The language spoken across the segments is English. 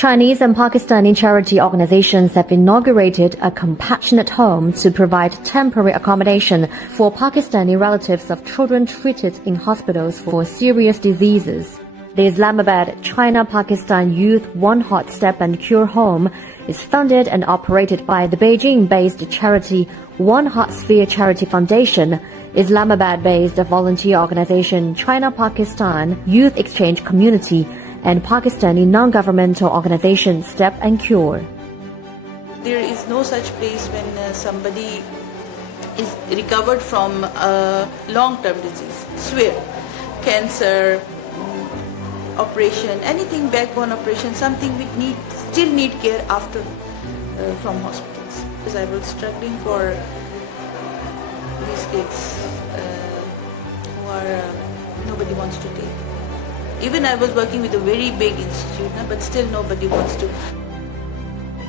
Chinese and Pakistani charity organizations have inaugurated a compassionate home to provide temporary accommodation for Pakistani relatives of children treated in hospitals for serious diseases. The Islamabad China-Pakistan Youth One Hot Step and Cure Home is funded and operated by the Beijing-based charity One Hot Sphere Charity Foundation, Islamabad-based volunteer organization China-Pakistan Youth Exchange Community, and Pakistani non-governmental organization Step and Cure. There is no such place when somebody is recovered from a long-term disease, swear, cancer, operation, anything, backbone operation, something we still need care after from hospitals. Because I was struggling for these kids who are nobody wants to take. Even I was working with a very big institute, but still nobody wants to.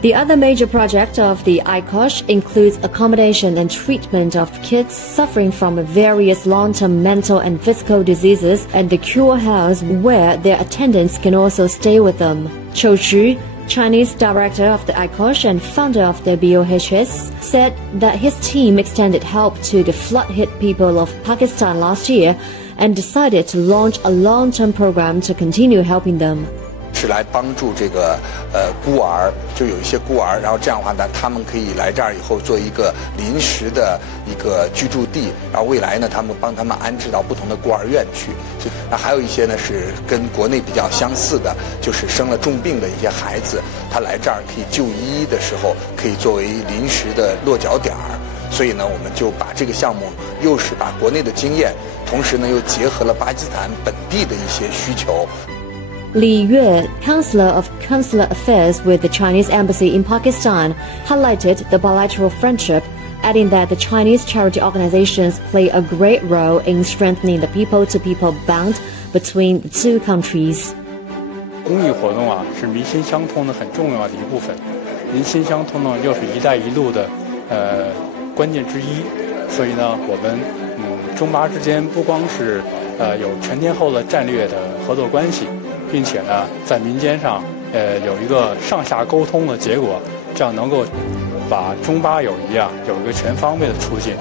The other major project of the ICOSH includes accommodation and treatment of kids suffering from various long-term mental and physical diseases, and the cure house where their attendants can also stay with them. Chou Xu, Chinese director of the ICOSH and founder of the BOHS, said that his team extended help to the flood-hit people of Pakistan last year and decided to launch a long-term program to continue helping them. 是来帮助这个孤儿，就有一些孤儿，然后这样的话呢，他们可以来这儿以后做一个临时的一个居住地，然后未来呢，他们帮他们安置到不同的孤儿院去。那还有一些呢是跟国内比较相似的，就是生了重病的一些孩子，他来这儿可以就医的时候，可以作为临时的落脚点儿。所以呢，我们就把这个项目又是把国内的经验，同时呢又结合了巴基斯坦本地的一些需求。Li Yue, Counselor of Consular Affairs with the Chinese Embassy in Pakistan, highlighted the bilateral friendship, adding that the Chinese charity organizations play a great role in strengthening the people-to-people bond between the two countries. 公益活动啊，是民心相通的很重要的一部分。民心相通呢，又是“一带一路”的关键之一。所以呢，我们中巴之间不光是有全天候的战略的合作关系。并且呢，在民间上，有一个上下沟通的结果，这样能够把中巴友谊啊有一个全方位的促进。